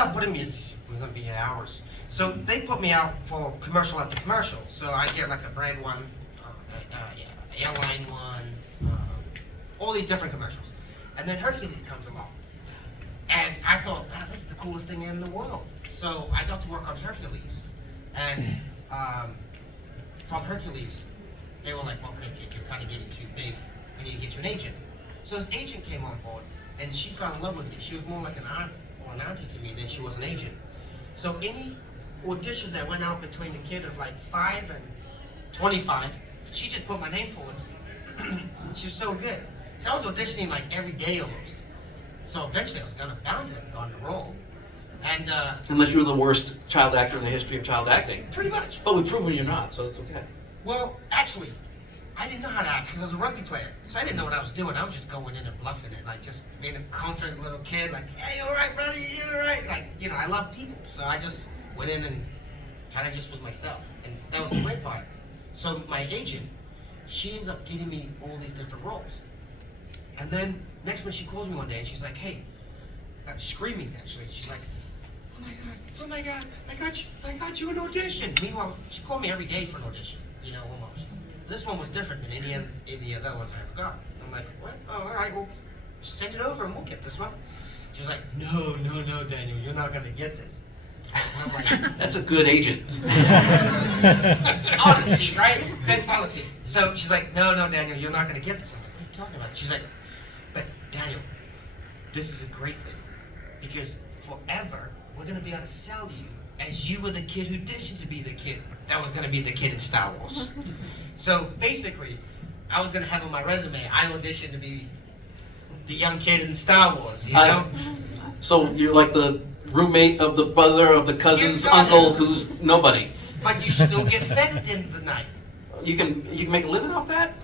stop putting me, we're gonna be here hours. So they put me out for commercial after commercial. So I get like a bread one, airline one, all these different commercials. And then Hercules comes along. And I thought, wow, this is the coolest thing in the world. So I got to work on Hercules. And from Hercules, they were like, well, you're kind of getting too big. We need to get you an agent. So this agent came on board, and she fell in love with me. She was more like an aunt or an auntie to me than she was an agent. So any audition that went out between a kid of like 5 and 25, she just put my name forward. She was so good. So I was auditioning like every day almost. So eventually I was bound to have gone to role. And unless you were the worst child actor in the history of child acting. Pretty much. But we've proven you're not, so it's okay. Well, actually, I didn't know how to act because I was a rugby player. So I didn't know what I was doing. I was just going in and bluffing it, like just being a confident little kid, like, hey, you all right, buddy? You all right? Like, you know, I love people. So I just went in and kind of just was myself. And that was the great part. So my agent, she ends up getting me all these different roles. And then next when she calls me one day and she's like, hey, screaming actually, she's like, oh my God, I got you an audition. Meanwhile, she called me every day for an audition, you know, almost. This one was different than any other ones I ever got. I'm like, what? Oh, all right, well, send it over and we'll get this one. She was like, no, Daniel, you're not gonna get this. And I'm like, that's a good agent. honesty, right? Best policy. So she's like, no, Daniel, you're not gonna get this. I'm like, what are you talking about? She's like, but Daniel, this is a great thing because forever we're gonna be able to sell you as you were the kid who auditioned to be the kid that was gonna be the kid in Star Wars. So basically, I was gonna have on my resume, I auditioned to be the young kid in Star Wars, you know? So you're like the roommate of the brother of the cousin's uncle who's nobody. But you still get fed at the end of the night. You can make a living off that?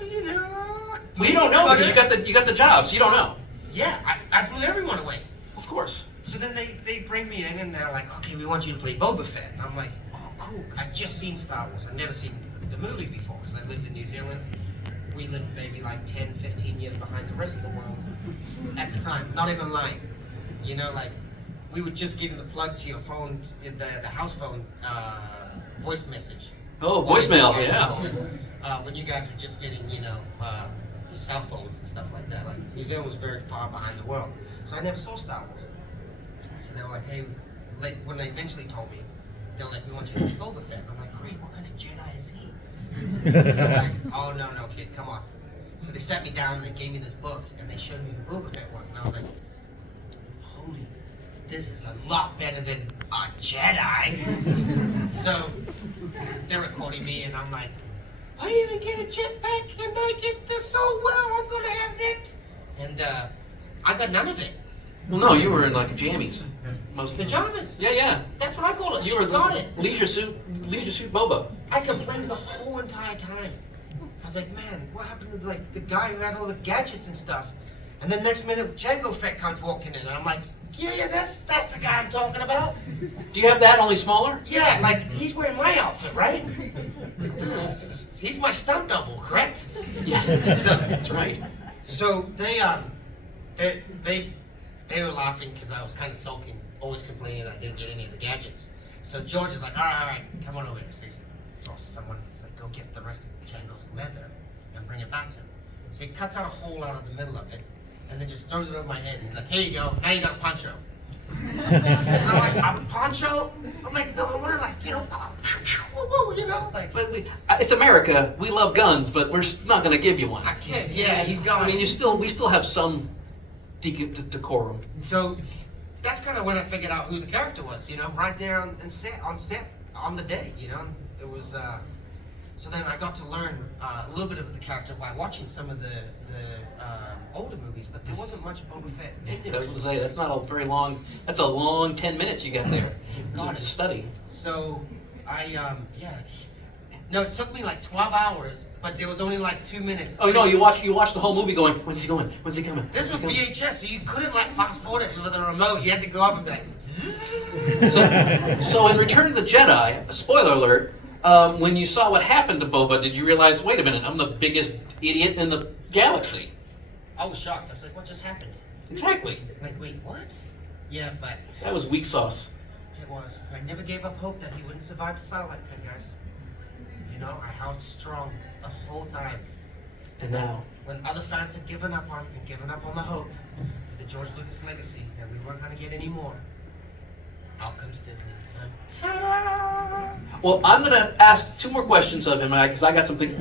You know. Well, you don't know because you got the job, so you don't know. Yeah, I blew everyone away. Of course. So then they bring me in and they're like, okay, we want you to play Boba Fett. And I'm like, oh, cool. I've just seen Star Wars. I've never seen the movie before because I lived in New Zealand. We lived maybe like 10, 15 years behind the rest of the world at the time. Not even lying. You know, like, we would just give you the plug to your phone, the house phone voice message. Oh, voicemail, yeah. When you guys were just getting, you know, your cell phones and stuff like that. Like, New Zealand was very far behind the world. So I never saw Star Wars. So they were like, hey, when they eventually told me, they were like, we want you to be Boba Fett. I'm like, great, what kind of Jedi is he? They're like, oh, no, kid, come on. So they sat me down and they gave me this book and they showed me who Boba Fett was. And I was like, holy, this is a lot better than a Jedi. So they're recording me and I'm like, I even get a jetpack and I get this so well, I'm gonna have it. And I got none of it. Well, no, you were in like jammies. Most Pajamas. Yeah. That's what I call it. You were got the it. leisure suit Boba. I complained the whole entire time. I was like, man, what happened to like the guy who had all the gadgets and stuff? And then next minute, Jango Fett comes walking in, and I'm like, yeah, that's the guy I'm talking about. Do you have that, only smaller? Yeah, like he's wearing my outfit, right? He's my stunt double, correct? Yeah, that's right. So they were laughing because I was kind of sulking, always complaining that I didn't get any of the gadgets. So George is like, all right, come on over here. So someone is like, go get the rest of Django's leather and bring it back to him. So he cuts out a hole out of the middle of it and then just throws it over my head. He's like, here you go, now you got a poncho. And I'm like, a poncho? I'm like, no, I want to like, you know, whoa, you know? Like, But it's America. We love guns, but we're not going to give you one. I can't, yeah, he's gone. I mean, we still have some decorum. So that's kind of when I figured out who the character was, you know, right there on set on the day, you know. It was so then I got to learn a little bit of the character by watching some of the older movies, but there wasn't much Boba Fett in there. I was going to say, that's not a very long, that's a long 10 minutes you got there to study. So no, it took me like 12 hours, but there was only like 2 minutes. Oh no, you watched the whole movie going, when's he going? When's he coming? This was VHS, so you couldn't like fast forward it with a remote. You had to go up and be like, So in Return of the Jedi, spoiler alert, when you saw what happened to Boba, did you realize, wait a minute, I'm the biggest idiot in the galaxy? I was shocked. I was like, what just happened? Exactly. Like, wait, what? Yeah, but That was weak sauce. it was. I never gave up hope that he wouldn't survive the Starlight Pit, guys. You know, I held strong the whole time. And now, When other fans had given up on the hope, the George Lucas legacy, that we weren't gonna get any more. Out comes Disney. And ta-da! well, I'm going to ask 2 more questions of him because I got some things